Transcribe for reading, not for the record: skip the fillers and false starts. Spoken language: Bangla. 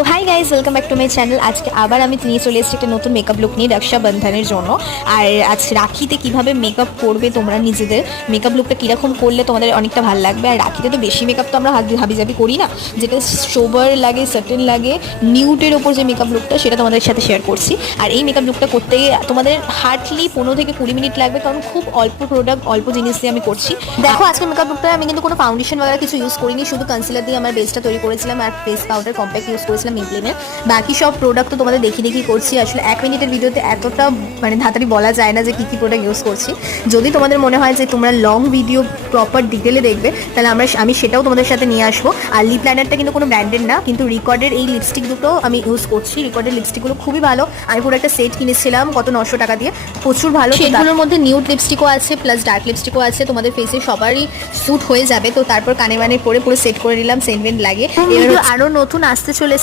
তো hi guys, welcome back to my channel. আজকে আবার আমি নিয়ে চলে এসেছি একটা নতুন মেকআপ লুক নিয়ে রক্ষাবন্ধনের জন্য। আর আজ রাখিতে কিভাবে মেকআপ করবে তোমরা, নিজেদের মেকআপ লুকটা কীরকম করলে তোমাদের অনেকটা ভালো লাগবে। আর রাখিতে তো বেশি মেকআপ তো আমরা হাবিজাবি করি না, যেটা সোবার লাগে, সার্টেন লাগে, নিউটের ওপর যে মেকআপ লুকটা সেটা তোমাদের সাথে শেয়ার করছি। আর এই মেকআপ লুকটা করতে তোমাদের হার্ডলি 15 থেকে 20 মিনিট লাগবে, কারণ খুব অল্প প্রোডাক্ট, অল্প জিনিস দিয়ে আমি করছি। দেখো, আজকে মেকআপ লুকটা আমি কিন্তু কোনো ফাউন্ডেশন বা কিছু ইউজ করিনি, শুধু কনসিলার দিয়ে আমার বেসটা তৈরি করেছিলাম আর ফেস পাউডার কম্প্যাক্ট ইউজ করেছিলাম মেবলিনের। বাকি সব প্রোডাক্ট তো তোমাদের দেখি করছি। আসলে 1 মিনিটের ভিডিওতে এতটা ধাতারি বলা যায় না যে কী প্রোডাক্ট ইউজ করছি। যদি তোমাদের মনে হয় যে তোমরা লং ভিডিও প্রপার ডিটেলে দেখবে, তাহলে আমি সেটাও তোমাদের সাথে নিয়ে আসবো। আর লিপ লাইনারটা কিন্তু কোনো ব্র্যান্ডেড না, কিন্তু রিকর্ডের এই লিপস্টিক দুটো আমি ইউজ করছি। রিকর্ডের লিপস্টিকগুলো খুবই ভালো। আমি পুরো একটা সেট কিনেছিলাম কত 900 টাকা দিয়ে, প্রচুর ভালো। সেগুলোর মধ্যে নিউড লিপস্টিকও আছে, প্লাস ডার্ক লিপস্টিকও আছে, তোমাদের ফেসে সবারই স্যুট হয়ে যাবে। তো তারপর কানে পরে পুরো সেট করে নিলাম, সেন্ট লাগিয়ে। এবার আরও নতুন আসতে চলেছে।